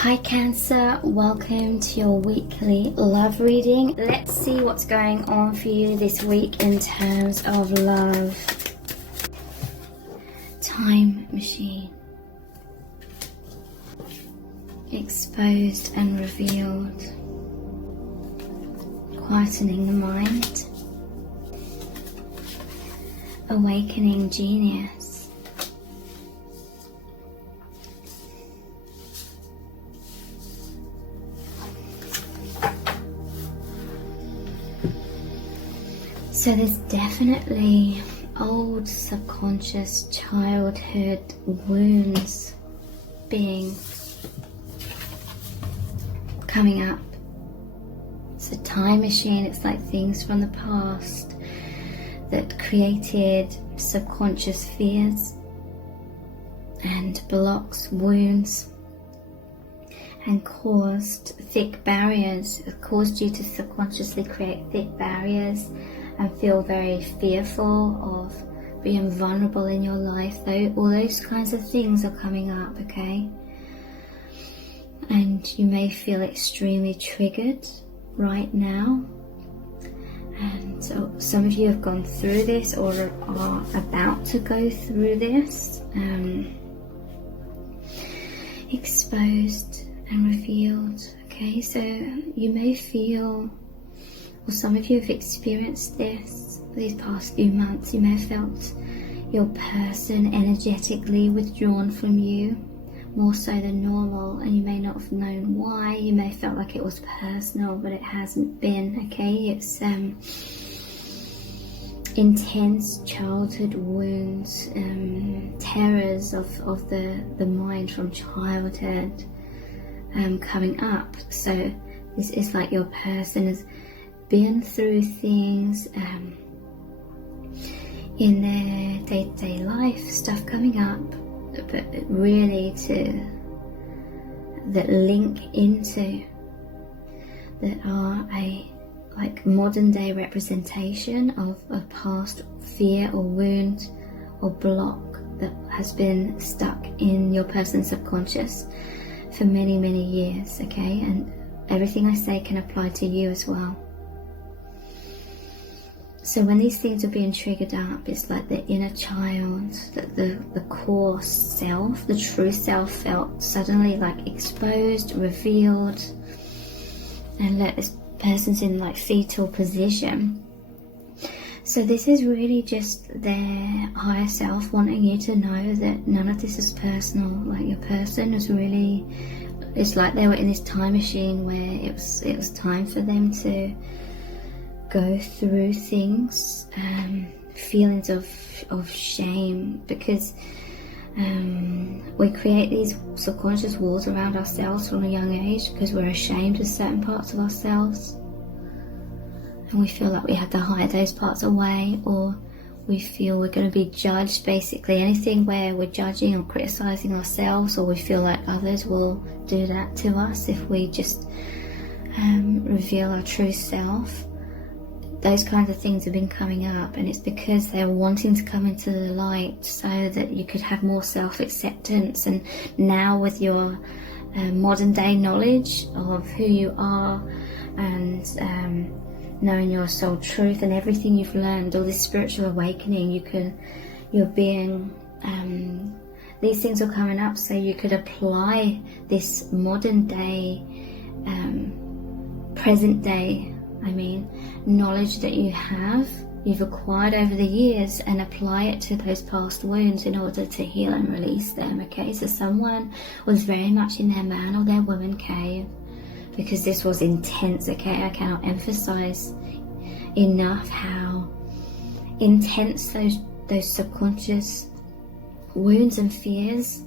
Hi Cancer, welcome to your weekly love reading. Let's see what's going on for you this week in terms of love. Time machine. Exposed and revealed. Quietening the mind. Awakening genius. So there's definitely old subconscious childhood wounds coming up. It's a time machine. It's like things from the past that created subconscious fears and blocks, wounds, and caused thick barriers. It caused you to subconsciously create thick barriers and feel very fearful of being vulnerable in your life. Though all those kinds of things are coming up, okay? And you may feel extremely triggered right now. And so some of you have gone through this or are about to go through this. Exposed and revealed, okay? So you may feel, or some of you have experienced this these past few months. You may have felt your person energetically withdrawn from you, more so than normal, and you may not have known why. You may have felt like it was personal, but it hasn't been, okay? It's intense childhood wounds, terrors of the mind from childhood coming up. So this is like your person has been through things in their day-to-day life, stuff coming up, but really that link into, that are a like modern day representation of a past fear or wound or block that has been stuck in your person's subconscious for many years, okay? And everything I say can apply to you as well. So when these things are being triggered up, it's like the inner child, the core self, the true self felt suddenly like exposed, revealed, and let this person's in like fetal position. So this is really just their higher self wanting you to know that none of this is personal. Like your person is really, it's like they were in this time machine where it was time for them to go through things, feelings of shame, because we create these subconscious walls around ourselves from a young age because we're ashamed of certain parts of ourselves, and we feel like we have to hide those parts away, or we feel we're going to be judged. Basically anything where we're judging or criticizing ourselves, or we feel like others will do that to us if we just reveal our true self. Those kinds of things have been coming up, and it's because they're wanting to come into the light so that you could have more self-acceptance. And now with your modern day knowledge of who you are, and knowing your soul truth and everything you've learned, all this spiritual awakening, you're being, these things are coming up so you could apply this modern day, present day, knowledge that you've acquired over the years, and apply it to those past wounds in order to heal and release them, okay? So someone was very much in their man or their woman cave, because this was intense, okay? I cannot emphasize enough how intense those subconscious wounds and fears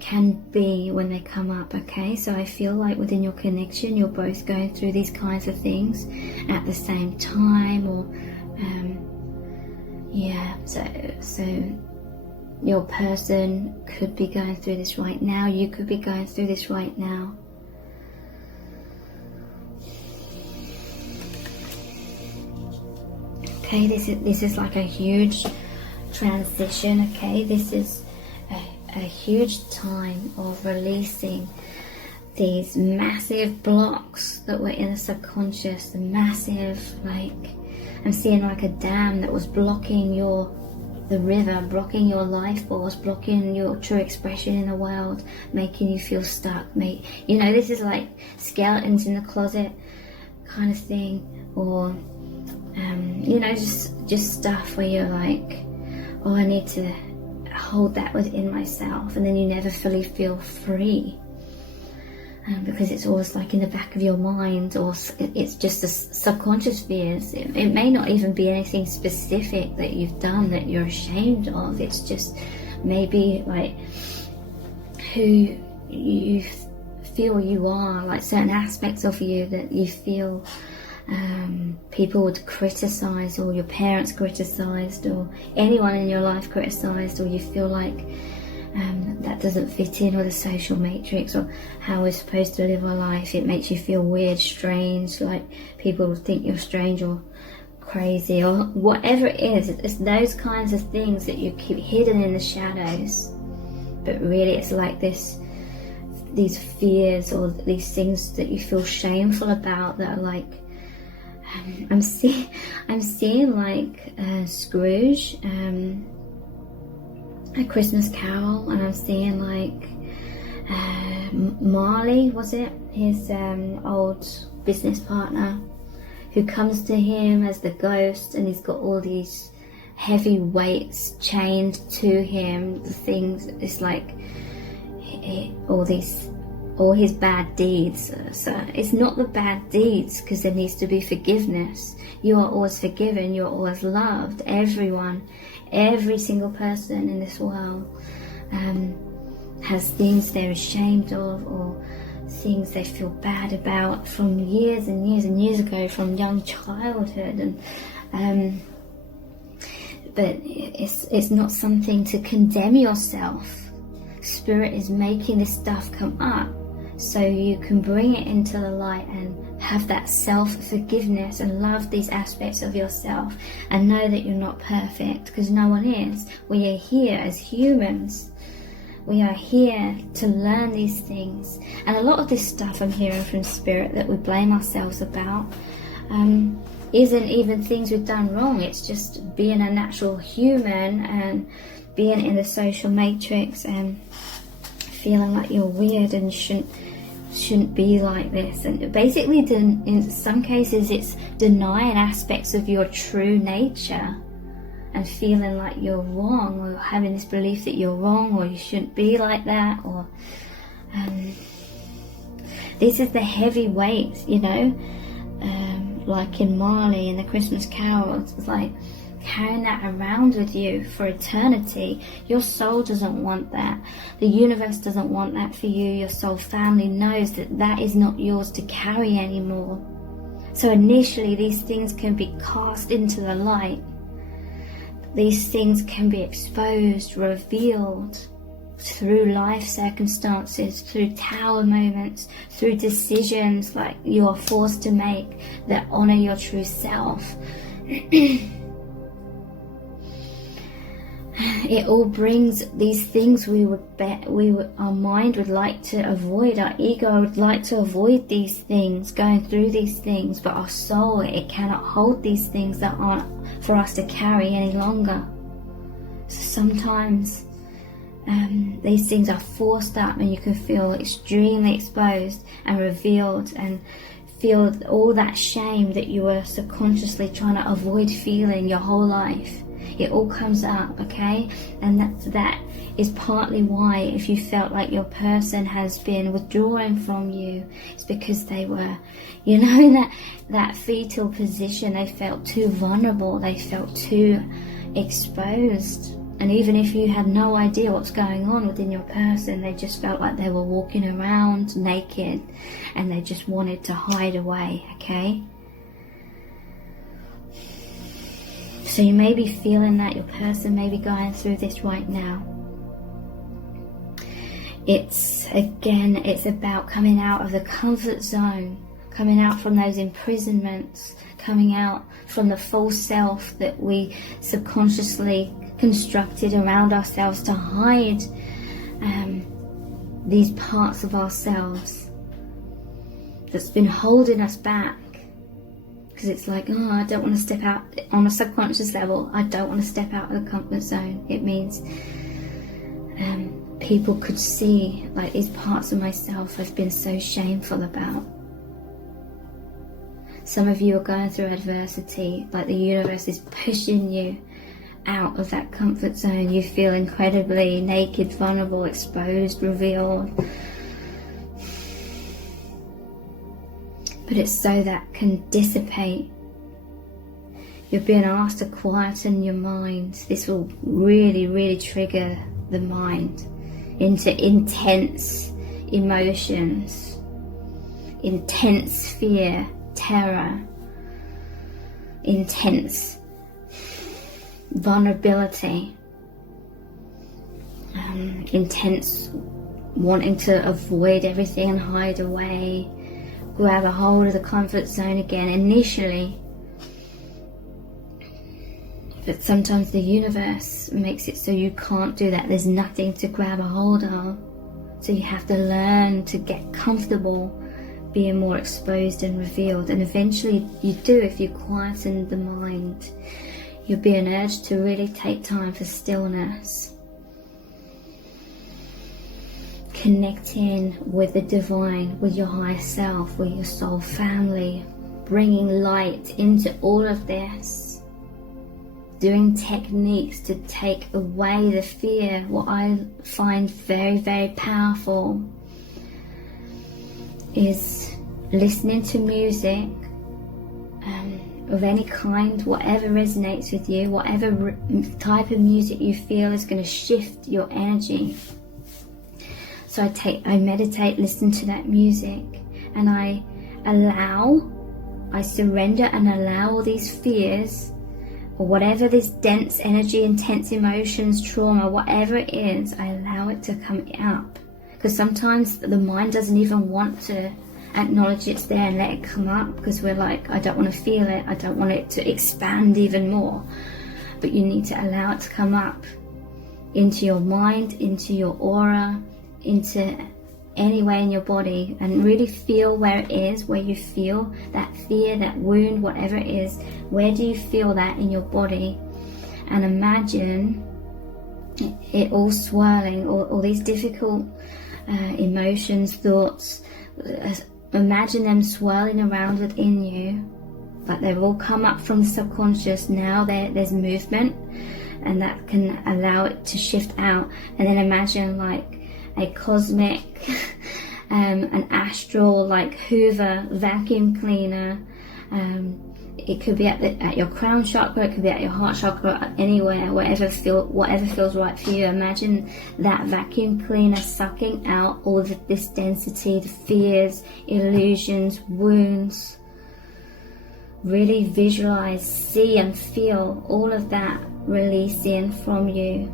can be when they come up, okay? So I feel like within your connection you're both going through these kinds of things at the same time, or so your person could be going through this right now, you could be going through this right now. Okay, this is like a huge transition, okay? This is a huge time of releasing these massive blocks that were in the subconscious, the massive, like, I'm seeing like a dam that was blocking the river, blocking your life force, blocking your true expression in the world, making you feel stuck. This is like skeletons in the closet kind of thing, or just stuff where you're like, oh, I need to hold that within myself, and then you never fully feel free, because it's always like in the back of your mind, or it's just the subconscious fears. It may not even be anything specific that you've done that you're ashamed of. It's just maybe like who you feel you are, like certain aspects of you that you feel people would criticize, or your parents criticized, or anyone in your life criticized, or you feel like that doesn't fit in with the social matrix or how we're supposed to live our life. It makes you feel weird, strange, like people would think you're strange or crazy, or whatever it is. It's those kinds of things that you keep hidden in the shadows, but really it's like these fears or these things that you feel shameful about, that are like, I'm seeing like Scrooge, A Christmas Carol, and I'm seeing like Marley, was it? His old business partner, who comes to him as the ghost, and he's got all these heavy weights chained to him. The things, it's like all his bad deeds. So it's not the bad deeds, because there needs to be forgiveness. You are always forgiven, you're always loved. Everyone, every single person in this world has things they're ashamed of, or things they feel bad about from years and years and years ago, from young childhood. And but it's not something to condemn yourself. Spirit is making this stuff come up so you can bring it into the light and have that self-forgiveness and love these aspects of yourself, and know that you're not perfect, because no one is. We are here as humans. We are here to learn these things. And a lot of this stuff I'm hearing from Spirit that we blame ourselves about isn't even things we've done wrong. It's just being a natural human and being in the social matrix and feeling like you're weird and shouldn't be like this. And basically, in some cases, it's denying aspects of your true nature and feeling like you're wrong, or having this belief that you're wrong, or you shouldn't be like that, or this is the heavy weight, like in Marley in the Christmas Carol. It's like carrying that around with you for eternity. Your soul doesn't want that. The universe doesn't want that for you. Your soul family knows that that is not yours to carry anymore. So initially these things can be cast into the light. These things can be exposed, revealed through life circumstances, through tower moments, through decisions like you are forced to make that honor your true self. It all brings these things our mind would like to avoid, our ego would like to avoid these things, going through these things, but our soul, it cannot hold these things that aren't for us to carry any longer. So sometimes these things are forced up, and you can feel extremely exposed and revealed, and feel all that shame that you were subconsciously trying to avoid feeling your whole life. It all comes up, okay? And that is partly why, if you felt like your person has been withdrawing from you, it's because they were, in that fetal position. They felt too vulnerable. They felt too exposed. And even if you had no idea what's going on within your person, they just felt like they were walking around naked, and they just wanted to hide away, okay? So you may be feeling that your person may be going through this right now. It's about coming out of the comfort zone, coming out from those imprisonments, coming out from the false self that we subconsciously constructed around ourselves to hide these parts of ourselves that's been holding us back. Because it's like, oh, I don't want to step out. On a subconscious level, I don't want to step out of the comfort zone. It means people could see like these parts of myself I've been so shameful about. Some of you are going through adversity, like the universe is pushing you out of that comfort zone. You feel incredibly naked, vulnerable, exposed, revealed. But it's so that can dissipate. You're being asked to quieten your mind. This will really, really trigger the mind into intense emotions, intense fear, terror, intense vulnerability, intense wanting to avoid everything and hide away, grab a hold of the comfort zone again initially. But sometimes the universe makes it so you can't do that. There's nothing to grab a hold of. So you have to learn to get comfortable being more exposed and revealed. And eventually you do if you quieten the mind. You'll be an urge to really take time for stillness. Connecting with the divine, with your higher self, with your soul family. Bringing light into all of this. Doing techniques to take away the fear. What I find very, very powerful is listening to music of any kind, whatever resonates with you, whatever type of music you feel is going to shift your energy. So I meditate, listen to that music, and I surrender and allow all these fears, or whatever this dense energy, intense emotions, trauma, whatever it is, I allow it to come up. Because sometimes the mind doesn't even want to acknowledge it's there and let it come up, because we're like, I don't want to feel it, I don't want it to expand even more. But you need to allow it to come up into your mind, into your aura, into anywhere in your body, and really feel where it is, where you feel that fear, that wound, whatever it is. Where do you feel that in your body? And imagine it all swirling, all these difficult emotions, thoughts. Imagine them swirling around within you, like they've all come up from the subconscious. Now there's movement, and that can allow it to shift out. And then imagine like a cosmic, an astral, like Hoover vacuum cleaner. It could be at your crown chakra, it could be at your heart chakra, anywhere, whatever feels right for you. Imagine that vacuum cleaner sucking out all of this density, the fears, illusions, wounds. Really visualize, see and feel all of that releasing from you.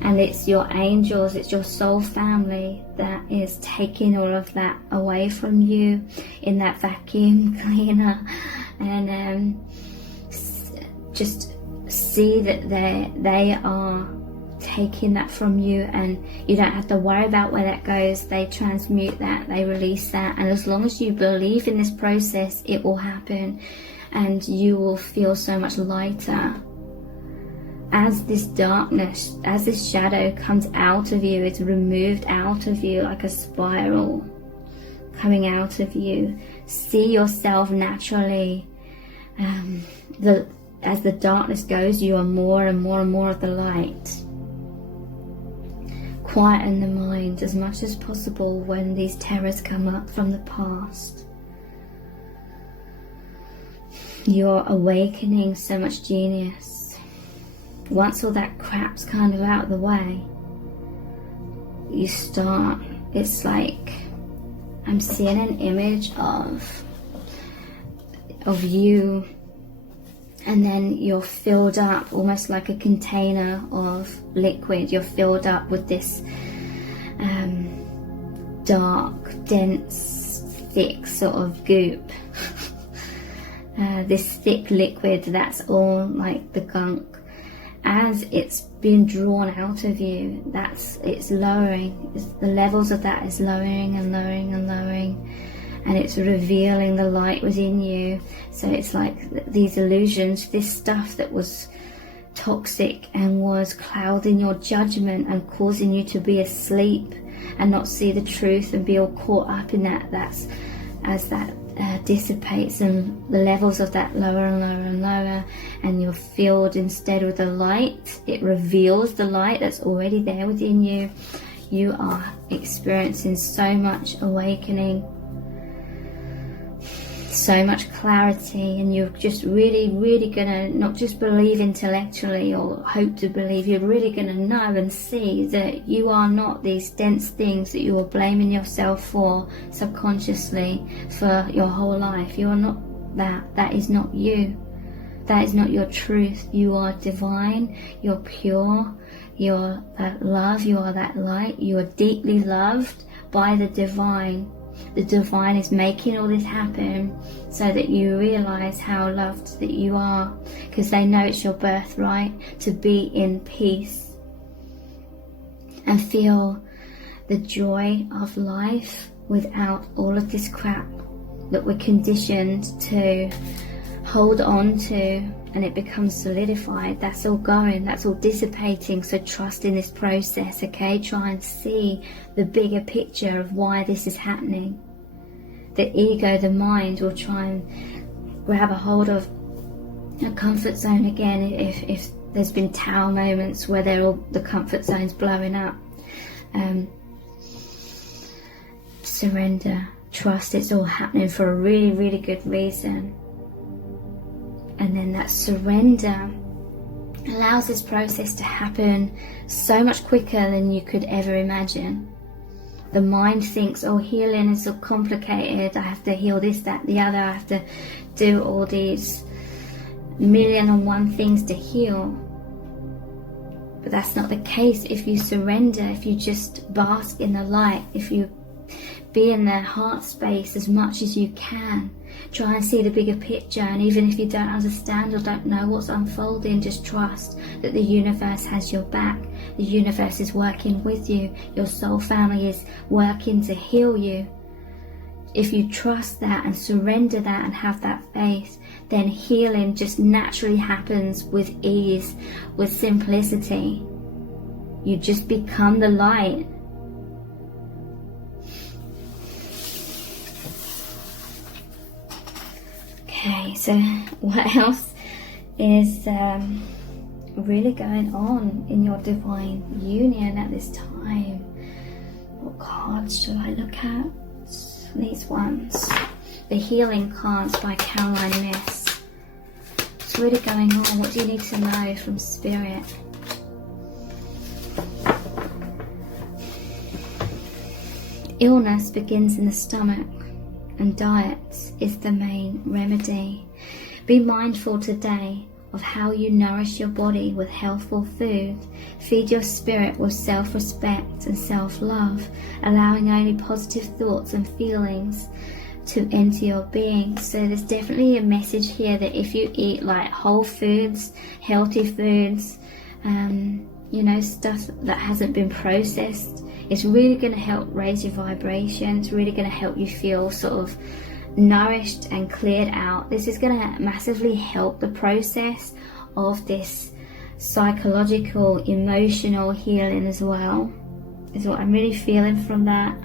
And it's your angels, it's your soul family that is taking all of that away from you in that vacuum cleaner. And just see that they are taking that from you, and you don't have to worry about where that goes. They transmute that, they release that. And as long as you believe in this process, it will happen, and you will feel so much lighter. As this darkness, as this shadow comes out of you, it's removed out of you like a spiral coming out of you. See yourself naturally. As the darkness goes, you are more and more and more of the light. Quieten the mind as much as possible when these terrors come up from the past. You're awakening so much genius. Once all that crap's kind of out of the way, you start, it's like I'm seeing an image of you, and then you're filled up almost like a container of liquid. You're filled up with this dark, dense, thick sort of goop. This thick liquid that's all like the gunk. as it's being drawn out of you, it's lowering. The levels of that is lowering and lowering and lowering, and it's revealing the light within you. So it's like these illusions, this stuff that was toxic and was clouding your judgment and causing you to be asleep and not see the truth and be all caught up in that. That's as that dissipates and the levels of that lower and lower and lower, and you're filled instead with the light. It reveals the light that's already there within you. You are experiencing so much awakening, so much clarity, and you're just really gonna not just believe intellectually or hope to believe, you're really gonna know and see that you are not these dense things that you are blaming yourself for subconsciously for your whole life. You are not that. That is not you. That is not your truth. You are divine, you're pure, you're that love, you are that light, you are deeply loved by the divine. The divine is making all this happen so that you realize how loved that you are, because they know it's your birthright to be in peace and feel the joy of life without all of this crap that we're conditioned to hold on to, and it becomes solidified. That's all going, that's all dissipating. So trust in this process, okay? Try and see the bigger picture of why this is happening. The ego, the mind, will try and grab a hold of a comfort zone again if there's been tower moments where the comfort zone's blowing up. Surrender, trust, it's all happening for a really good reason. And then that surrender allows this process to happen so much quicker than you could ever imagine. The mind thinks, oh, healing is so complicated, I have to heal this, that, the other, I have to do all these 1,000,001 things to heal. But that's not the case if you surrender, if you just bask in the light, if you be in the heart space as much as you can. Try and see the bigger picture, and even if you don't understand or don't know what's unfolding, just trust that the universe has your back. The universe is working with you. Your soul family is working to heal you. If you trust that and surrender that and have that faith, then healing just naturally happens with ease, with simplicity. You just become the light. Okay, so what else is really going on in your divine union at this time? What cards shall I look at? These ones. The Healing Cards by Caroline Myss. What's really going on? What do you need to know from Spirit? Illness begins in the stomach, and diet is the main remedy. Be mindful today of how you nourish your body with healthful food. Feed your spirit with self-respect and self-love, allowing only positive thoughts and feelings to enter your being. So there's definitely a message here that if you eat like whole foods, healthy foods, stuff that hasn't been processed, it's really going to help raise your vibration. It's really going to help you feel sort of nourished and cleared out. This is going to massively help the process of this psychological, emotional healing as well, is what I'm really feeling from that.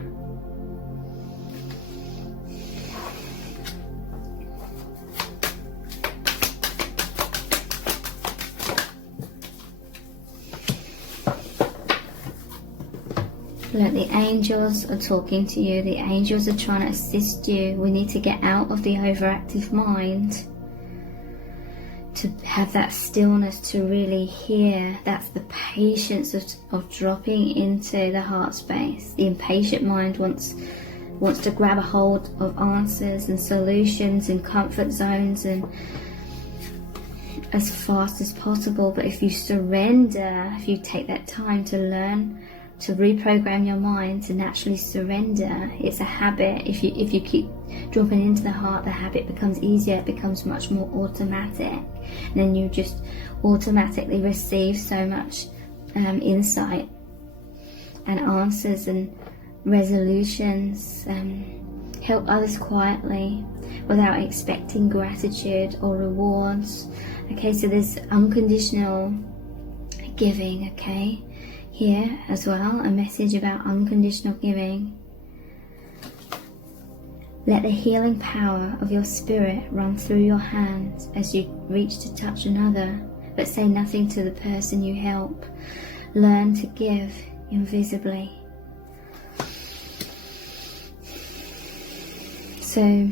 Look, the angels are talking to you. The angels are trying to assist you. We need to get out of the overactive mind to have that stillness to really hear. That's the patience of dropping into the heart space. The impatient mind wants to grab a hold of answers and solutions and comfort zones and as fast as possible. But if you surrender, if you take that time to learn to reprogram your mind to naturally surrender. It's a habit. If you keep dropping into the heart, the habit becomes easier, it becomes much more automatic, and then you just automatically receive so much insight and answers and resolutions. Help others quietly without expecting gratitude or rewards. Okay, so there's unconditional giving, okay, here as well, a message about unconditional giving. Let the healing power of your spirit run through your hands as you reach to touch another, but say nothing to the person you help. Learn to give invisibly. So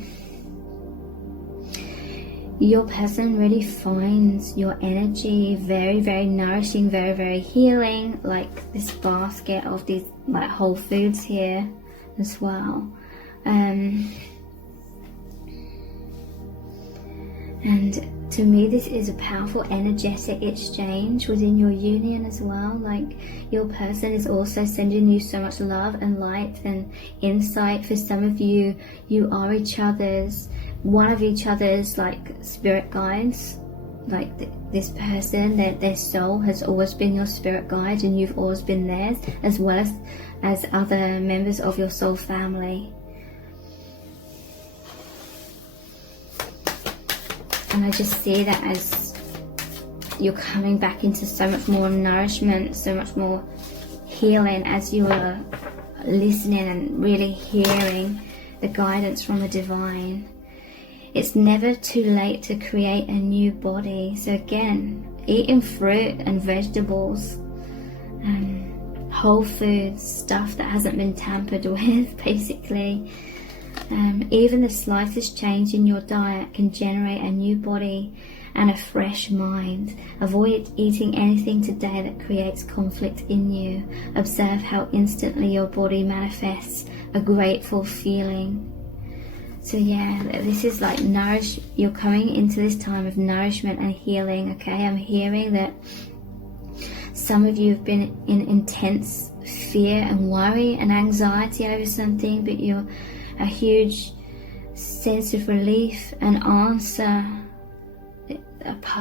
your person really finds your energy very, very nourishing, very, very healing, like this basket of these like whole foods here as well. And to me, this is a powerful energetic exchange within your union as well. Like, your person is also sending you so much love and light and insight. For some of you, you are one of each other's like spirit guides. Like this person, their soul has always been your spirit guide, and you've always been theirs, as well as other members of your soul family. And I just see that as you're coming back into so much more nourishment, so much more healing, as you are listening and really hearing the guidance from the divine. It's never too late to create a new body. So again, eating fruit and vegetables, whole foods, stuff that hasn't been tampered with, basically. Even the slightest change in your diet can generate a new body and a fresh mind. Avoid eating anything today that creates conflict in you. Observe how instantly your body manifests a grateful feeling. So yeah, this is like you're coming into this time of nourishment and healing, okay? I'm hearing that some of you have been in intense fear and worry and anxiety over something, but you're a huge sense of relief and answer.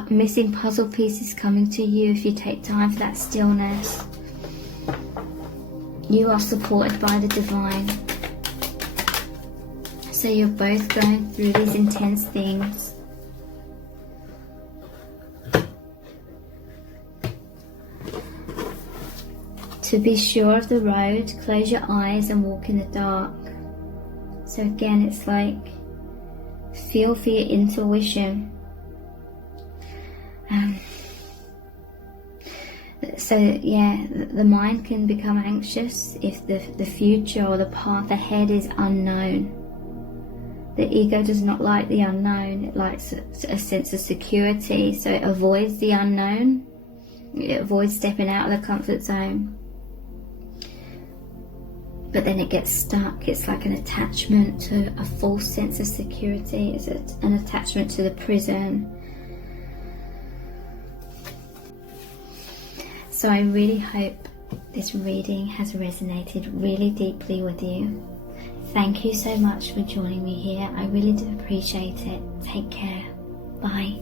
Missing puzzle pieces coming to you if you take time for that stillness. You are supported by the divine. So you're both going through these intense things. To be sure of the road, close your eyes and walk in the dark. So again, it's like, feel for your intuition. So yeah, the mind can become anxious if the future or the path ahead is unknown. The ego does not like the unknown. It likes a sense of security, so it avoids the unknown. It avoids stepping out of the comfort zone. But then it gets stuck. It's like an attachment to a false sense of security. It's an attachment to the prison. So I really hope this reading has resonated really deeply with you. Thank you so much for joining me here. I really do appreciate it. Take care. Bye.